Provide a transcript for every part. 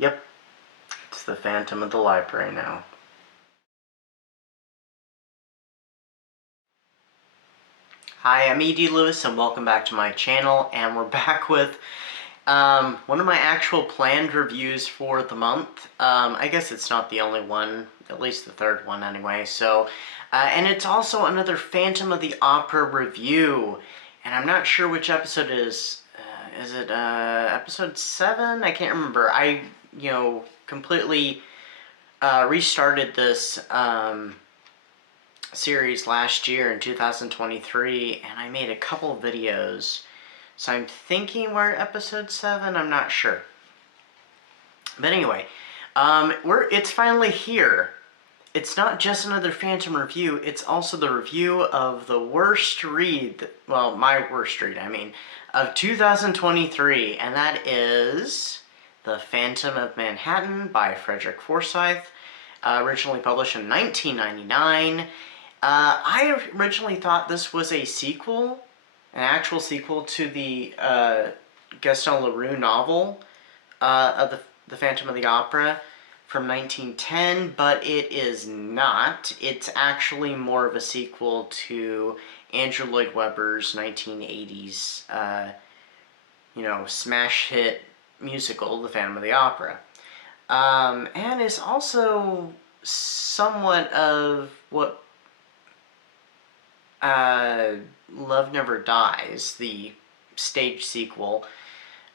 Yep, it's the Phantom of the Library now. Hi, I'm E.D. Lewis and welcome back to my channel, and we're back with one of my actual planned reviews for the month. I guess it's not the only one, at least the third one anyway, so, and it's also another Phantom of the Opera review, and I'm not sure which episode it is. Is it episode 7? I can't remember. I, completely restarted this series last year in 2023, and I made a couple videos. So I'm thinking we're at episode 7. I'm not sure. But anyway, it's finally here. It's not just another Phantom review. It's also the review of the worst read. Well, my worst read, I mean, of 2023, and that is The Phantom of Manhattan by Frederick Forsyth, originally published in 1999. I originally thought this was a sequel, an actual sequel to the Gaston Leroux novel of the Phantom of the Opera from 1910, but it is not. It's actually more of a sequel to Andrew Lloyd Webber's 1980s, smash hit musical, The Phantom of the Opera. And is also somewhat of what Love Never Dies, the stage sequel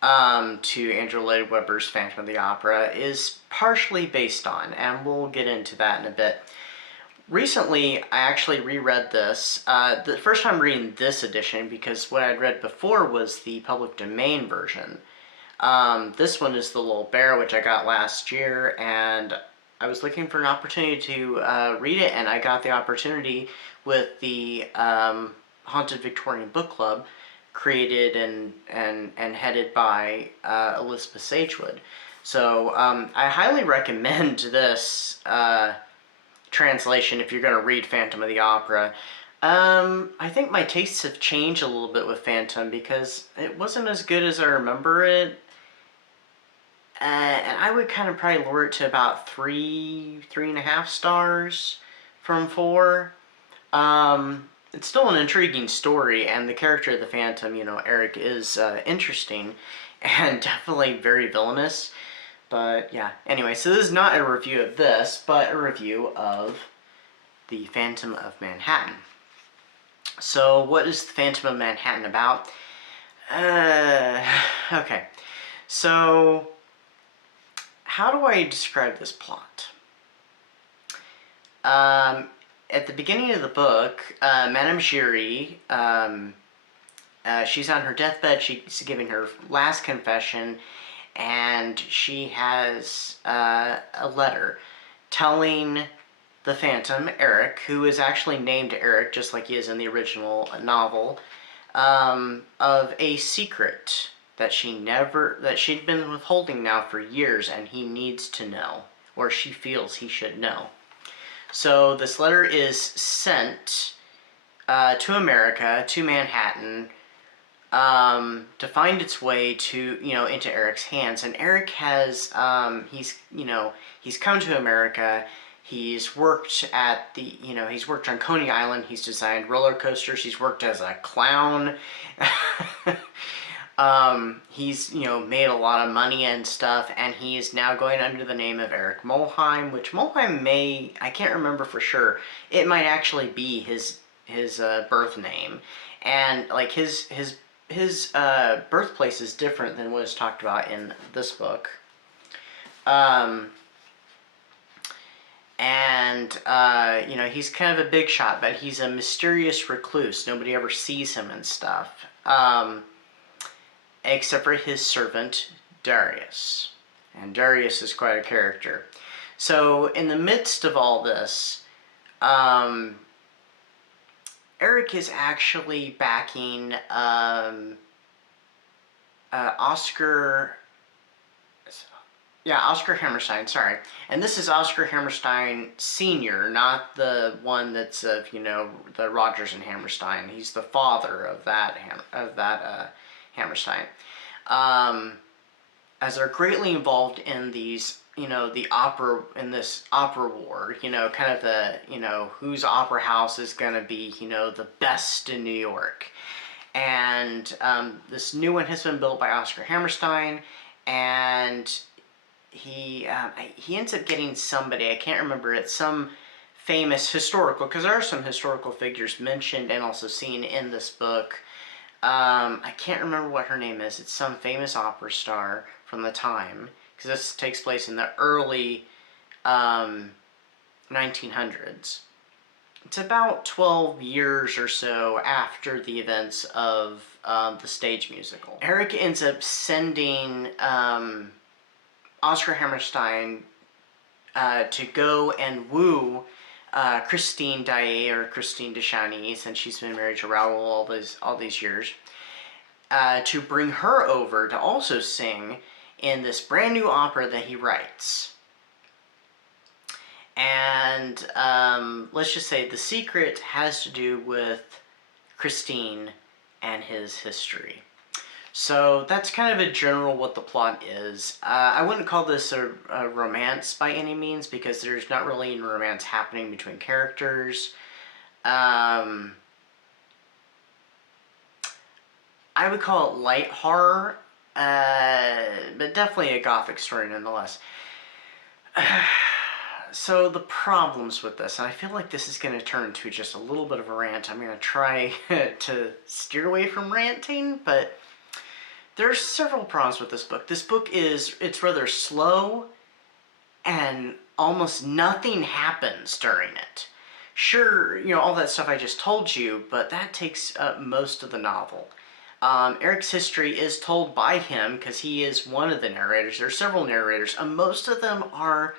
to Andrew Lloyd Webber's Phantom of the Opera, is partially based on, and we'll get into that in a bit. Recently, I actually reread this, the first time reading this edition, because what I'd read before was the public domain version. This one is the Little Bear, which I got last year, and I was looking for an opportunity to read it, and I got the opportunity with the Haunted Victorian Book Club, created and headed by Elizabeth Sagewood. So I highly recommend this translation if you're going to read Phantom of the Opera. I think my tastes have changed a little bit with Phantom because it wasn't as good as I remember it. And I would kind of probably lower it to about 3.5 stars from 4. It's still an intriguing story, and the character of the Phantom, Eric, is interesting and definitely very villainous. But yeah, anyway, so this is not a review of this, but a review of The Phantom of Manhattan. So what is The Phantom of Manhattan about? Okay, so how do I describe this plot? At the beginning of the book, Madame Giry, she's on her deathbed, she's giving her last confession, and she has a letter telling the Phantom, Eric, who is actually named Eric, just like he is in the original novel, of a secret that she'd been withholding now for years, and he needs to know, or she feels he should know. So this letter is sent to America, to Manhattan, to find its way to, into Eric's hands. And Eric has, he's come to America. He's worked at he's worked on Coney Island. He's designed roller coasters. He's worked as a clown. He's, made a lot of money and stuff, and he is now going under the name of Eric Molheim, which Molheim I can't remember for sure. It might actually be his birth name. And, like, his birthplace is different than what is talked about in this book. He's kind of a big shot, but he's a mysterious recluse. Nobody ever sees him and stuff. Except for his servant, Darius. And Darius is quite a character. So, in the midst of all this, Eric is actually backing Oscar Hammerstein, sorry. And this is Oscar Hammerstein Sr., not the one that's of, the Rodgers and Hammerstein. He's the father of that Hammerstein. as they're greatly involved in these, this opera war, kind of the, whose opera house is going to be, the best in New York. And this new one has been built by Oscar Hammerstein, and he ends up getting somebody, I can't remember, it's some famous historical, because there are some historical figures mentioned and also seen in this book. I can't remember what her name is. It's some famous opera star from the time, because this takes place in the early 1900s. It's about 12 years or so after the events of the stage musical. Eric ends up sending Oscar Hammerstein to go and woo Christine Daae, or Christine de Chagny, since she's been married to Raoul all these years, to bring her over to also sing in this brand new opera that he writes. And let's just say the secret has to do with Christine and his history. So that's kind of a general what the plot is. I wouldn't call this a romance by any means, because there's not really any romance happening between characters. I would call it light horror, but definitely a gothic story nonetheless. So the problems with this, and I feel like this is going to turn into just a little bit of a rant. I'm going to try to steer away from ranting, but there's several problems with this book. This book it's rather slow, and almost nothing happens during it. Sure, all that stuff I just told you, but that takes up most of the novel. Eric's history is told by him, because he is one of the narrators. There are several narrators, and most of them are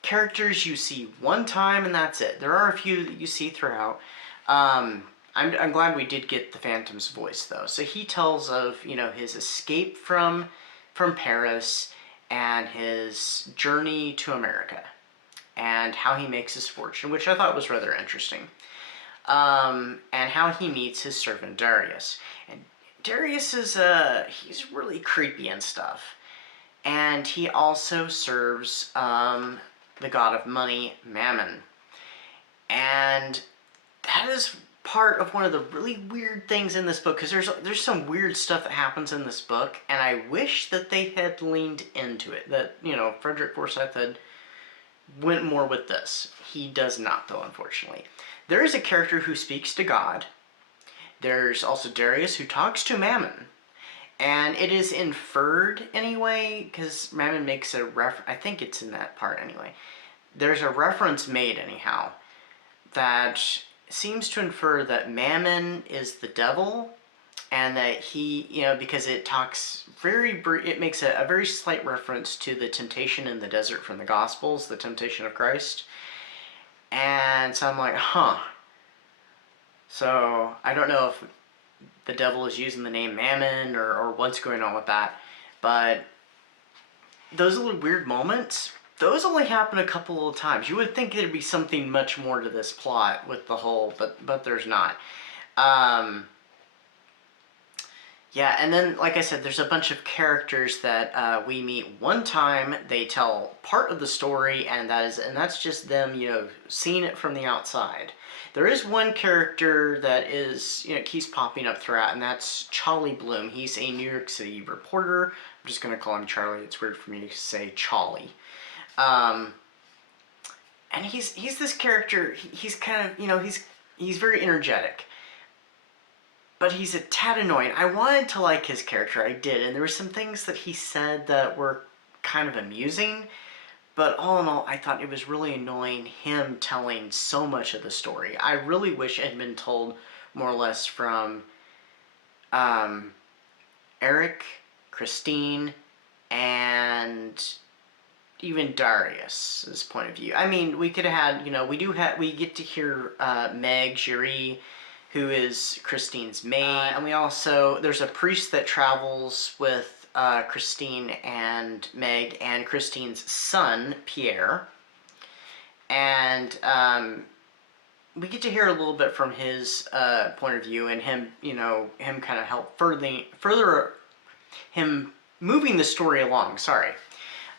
characters you see one time, and that's it. There are a few that you see throughout. I'm glad we did get the Phantom's voice, though. So he tells of, his escape from Paris and his journey to America and how he makes his fortune, which I thought was rather interesting. And how he meets his servant Darius. And Darius is, he's really creepy and stuff. And he also serves, the god of money, Mammon. And that is part of one of the really weird things in this book, because there's some weird stuff that happens in this book, and I wish that they had leaned into it, that, Frederick Forsyth had went more with this. He does not, though, unfortunately. There is a character who speaks to God. There's also Darius, who talks to Mammon. And it is inferred, anyway, because Mammon makes a I think it's in that part, anyway. There's a reference made, anyhow, that seems to infer that Mammon is the devil, and that he, because it talks it makes a very slight reference to the temptation in the desert from the Gospels, the temptation of Christ. And so I'm like, huh. So I don't know if the devil is using the name Mammon, or what's going on with that. But those little weird moments, those only happen a couple of times. You would think there'd be something much more to this plot with the whole, but there's not. Yeah, and then, like I said, there's a bunch of characters that we meet one time. They tell part of the story, and that's just them, seeing it from the outside. There is one character that is, keeps popping up throughout, and that's Charlie Bloom. He's a New York City reporter. I'm just going to call him Charlie. It's weird for me to say Charlie. And he's this character. He's kind of, he's very energetic. But he's a tad annoying. I wanted to like his character, I did, and there were some things that he said that were kind of amusing, but all in all, I thought it was really annoying him telling so much of the story. I really wish it had been told more or less from Eric, Christine, and even Darius's point of view. I mean, we could have had, we get to hear Meg Giry, who is Christine's maid, and there's a priest that travels with Christine and Meg and Christine's son, Pierre, and we get to hear a little bit from his point of view, and him, him kind of help further him moving the story along, sorry.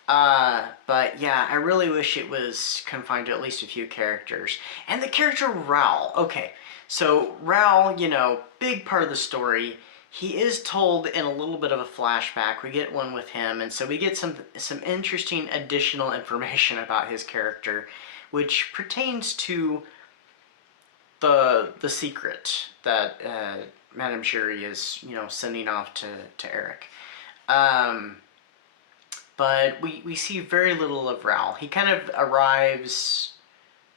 But yeah, I really wish it was confined to at least a few characters. And the character Raoul. Okay, so Raoul, you know, big part of the story. He is told in a little bit of a flashback. We get one with him, and so we get some interesting additional information about his character, which pertains to the secret that Madame Curie is, you know, sending off to Eric. But we see very little of Raoul. He kind of arrives,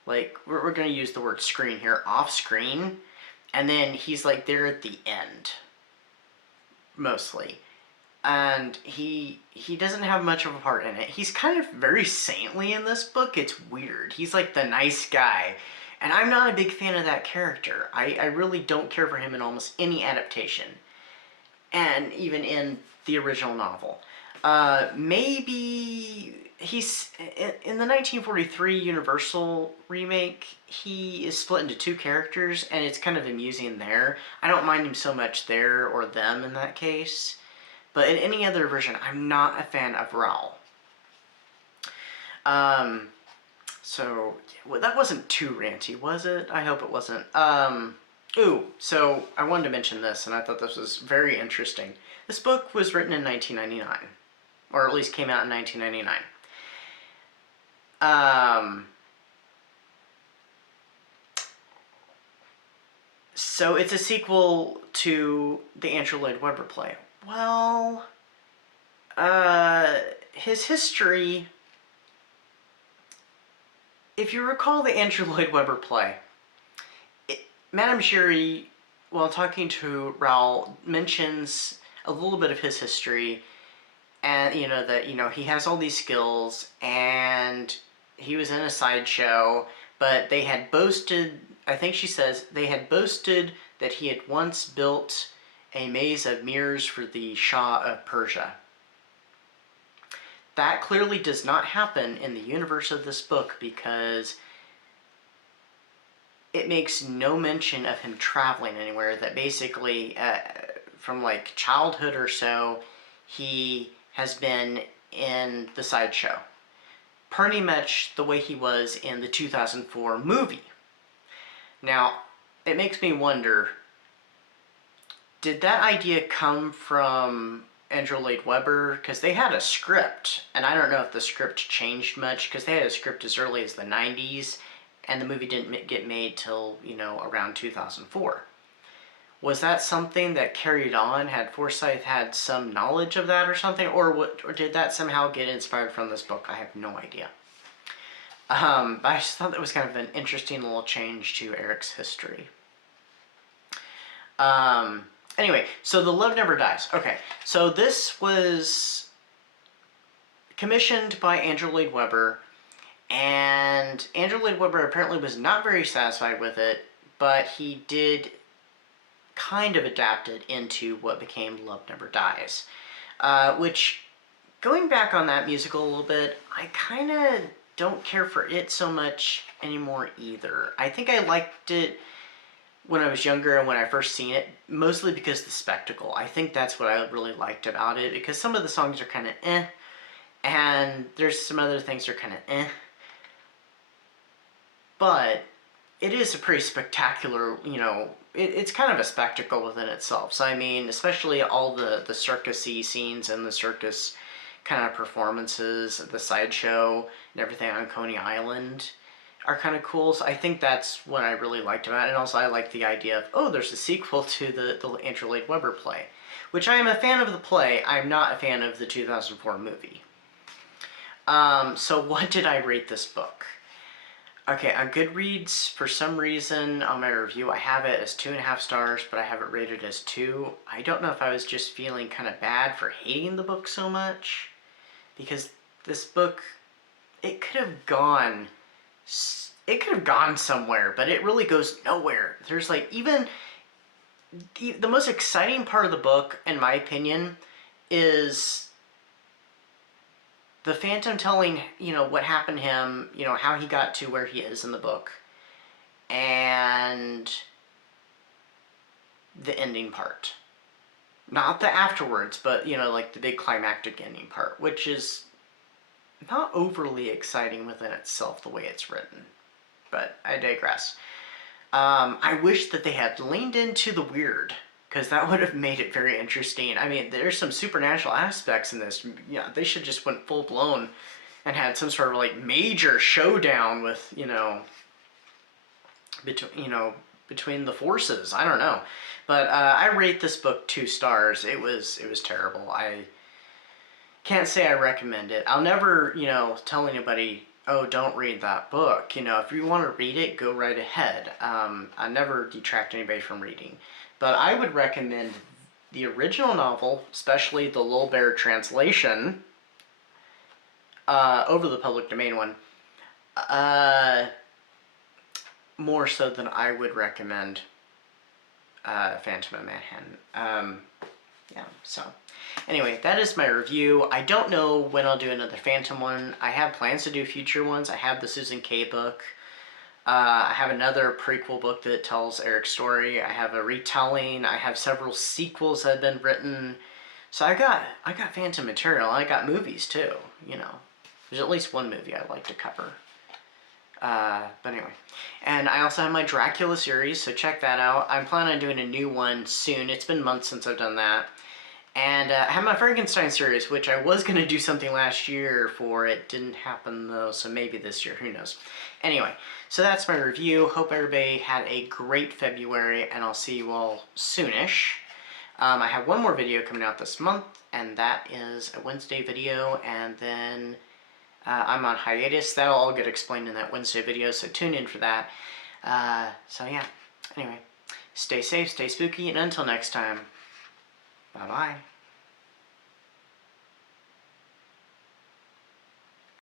like, we're going to use the word screen here, off screen, and then he's like there at the end, mostly. And he doesn't have much of a part in it. He's kind of very saintly in this book. It's weird. He's like the nice guy. And I'm not a big fan of that character. I really don't care for him in almost any adaptation. And even in the original novel. Maybe he's in the 1943 Universal remake. He is split into two characters, and it's kind of amusing there. I don't mind him so much there or them in that case, but in any other version, I'm not a fan of Raoul. So well, that wasn't too ranty, was it? I hope it wasn't. Ooh, so I wanted to mention this, and I thought this was very interesting. This book was written in 1999. Or at least came out in 1999. So it's a sequel to the Andrew Lloyd Webber play. Well, his history, if you recall the Andrew Lloyd Webber play, Madame Curie, while talking to Raoul, mentions a little bit of his history. And, you know, that, you know, he has all these skills, and he was in a sideshow, but they had boasted, I think she says, they had boasted that he had once built a maze of mirrors for the Shah of Persia. That clearly does not happen in the universe of this book, because it makes no mention of him traveling anywhere. That basically, from like childhood or so, he has been in the sideshow. Pretty much the way he was in the 2004 movie. Now, it makes me wonder, did that idea come from Andrew Lloyd Webber? Because they had a script, and I don't know if the script changed much, because they had a script as early as the 90s, and the movie didn't get made till, you know, around 2004. Was that something that carried on? Had Forsyth had some knowledge of that or something? Or did that somehow get inspired from this book? I have no idea. But I just thought that was kind of an interesting little change to Eric's history. Anyway, so The Love Never Dies. Okay, so this was commissioned by Andrew Lloyd Webber, and Andrew Lloyd Webber apparently was not very satisfied with it, but he did kind of adapted into what became Love Never Dies. Which, going back on that musical a little bit, I kind of don't care for it so much anymore either. I think I liked it when I was younger and when I first seen it, mostly because of the spectacle. I think that's what I really liked about it, because some of the songs are kind of eh, and there's some other things that are kind of eh. But it is a pretty spectacular, you know, it's kind of a spectacle within itself. So, I mean, especially all the circus-y scenes and the circus kind of performances, the sideshow and everything on Coney Island are kind of cool. So I think that's what I really liked about it. And also I like the idea of, oh, there's a sequel to the Andrew Lloyd Webber play, which I am a fan of the play. I'm not a fan of the 2004 movie. So what did I rate this book? Okay, on Goodreads, for some reason, on my review, I have it as 2.5 stars, but I have it rated as 2. I don't know if I was just feeling kind of bad for hating the book so much, because this book, it could have gone somewhere, but it really goes nowhere. There's like, even the most exciting part of the book, in my opinion, is the Phantom telling, you know, what happened to him, you know, how he got to where he is in the book, and the ending part. Not the afterwards, but, you know, like the big climactic ending part, which is not overly exciting within itself the way it's written. But I digress. I wish that they had leaned into the weird, because that would have made it very interesting. I mean, there's some supernatural aspects in this. Yeah, they should just went full blown and had some sort of like major showdown with, between the forces. I don't know, but I rate this book 2 stars. It was terrible. I can't say I recommend it. I'll never, tell anybody, oh, don't read that book. If you want to read it, go right ahead. I never detract anybody from reading. But I would recommend the original novel, especially the Lowell Bear translation, over the public domain one, more so than I would recommend Phantom of Manhattan. Yeah, so anyway, that is my review. I don't know when I'll do another Phantom one. I have plans to do future ones. I have the Susan K book. I have another prequel book that tells Eric's story. I have a retelling. I have several sequels that have been written. So I got Phantom material. I got movies too. There's at least one movie I'd like to cover. But anyway, and I also have my Dracula series, so check that out. I'm planning on doing a new one soon. It's been months since I've done that. And I have my Frankenstein series, which I was going to do something last year for. It didn't happen though, so maybe this year, who knows. Anyway, so that's my review. Hope everybody had a great February, and I'll see you all soonish. I have one more video coming out this month, and that is a Wednesday video, and then I'm on hiatus. That'll all get explained in that Wednesday video, so tune in for that. So yeah, anyway, stay safe, stay spooky, and until next time, bye-bye.